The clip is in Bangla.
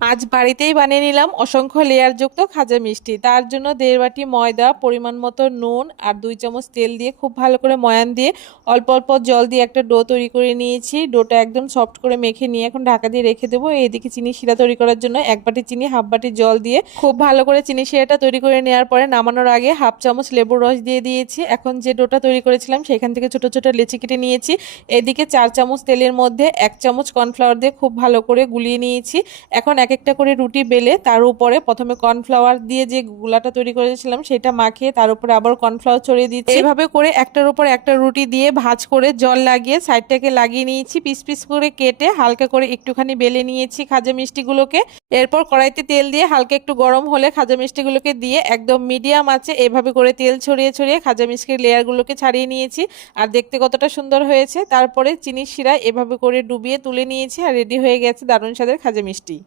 আজ বাড়িতেই বানিয়ে নিলাম অসংখ্য লেয়ারযুক্ত খাজা মিষ্টি। তার জন্য 1.5 বাটি ময়দা, পরিমাণ মতো নুন আর 2 চামচ তেল দিয়ে খুব ভালো করে ময়ান দিয়ে অল্প অল্প জল দিয়ে একটা ডো তৈরি করে নিয়েছি। ডোটা একদম সফট করে মেখে নিয়ে এখন ঢাকা দিয়ে রেখে দেবো। এদিকে চিনি শিরা তৈরি করার জন্য 1 বাটি চিনি, হাফ বাটি জল দিয়ে খুব ভালো করে চিনি শিরাটা তৈরি করে নেওয়ার পরে নামানোর আগে হাফ চামচ লেবুর রস দিয়ে দিয়েছি। এখন যে ডোটা তৈরি করেছিলাম সেখান থেকে ছোট ছোট লেচি কেটে নিয়েছি। এদিকে 4 চামচ তেলের মধ্যে 1 চামচ কর্নফ্লাওয়ার দিয়ে খুব ভালো করে গুলিয়ে নিয়েছি। এখন এক একটা করে রুটি বেলে তার উপরে প্রথমে কর্নফ্লাওয়ার দিয়ে যে গুলাটা তৈরি করেছিলাম সেটা মাখিয়ে তার উপরে আবার কর্নফ্লাওয়ার ছড়িয়ে দিচ্ছি। এইভাবে করে একটার উপর একটা রুটি দিয়ে ভাঁজ করে জল লাগিয়ে সাইডটাকে লাগিয়ে নিয়েছি। পিস পিস করে কেটে হালকা করে একটুখানি বেলে নিয়েছি খাজা মিষ্টিগুলোকে। এরপর কড়াইতে তেল দিয়ে হালকা একটু গরম হলে খাজা মিষ্টিগুলোকে দিয়ে একদম মিডিয়াম আছে এভাবে করে তেল ছড়িয়ে ছড়িয়ে খাজা মিষ্টির লেয়ারগুলোকে ছাড়িয়ে নিয়েছি। আর দেখতে কতটা সুন্দর হয়েছে। তারপরে চিনির শিরা এভাবে করে ডুবিয়ে তুলে নিয়েছি আর রেডি হয়ে গেছে দারুণ স্বাদের খাজা মিষ্টি।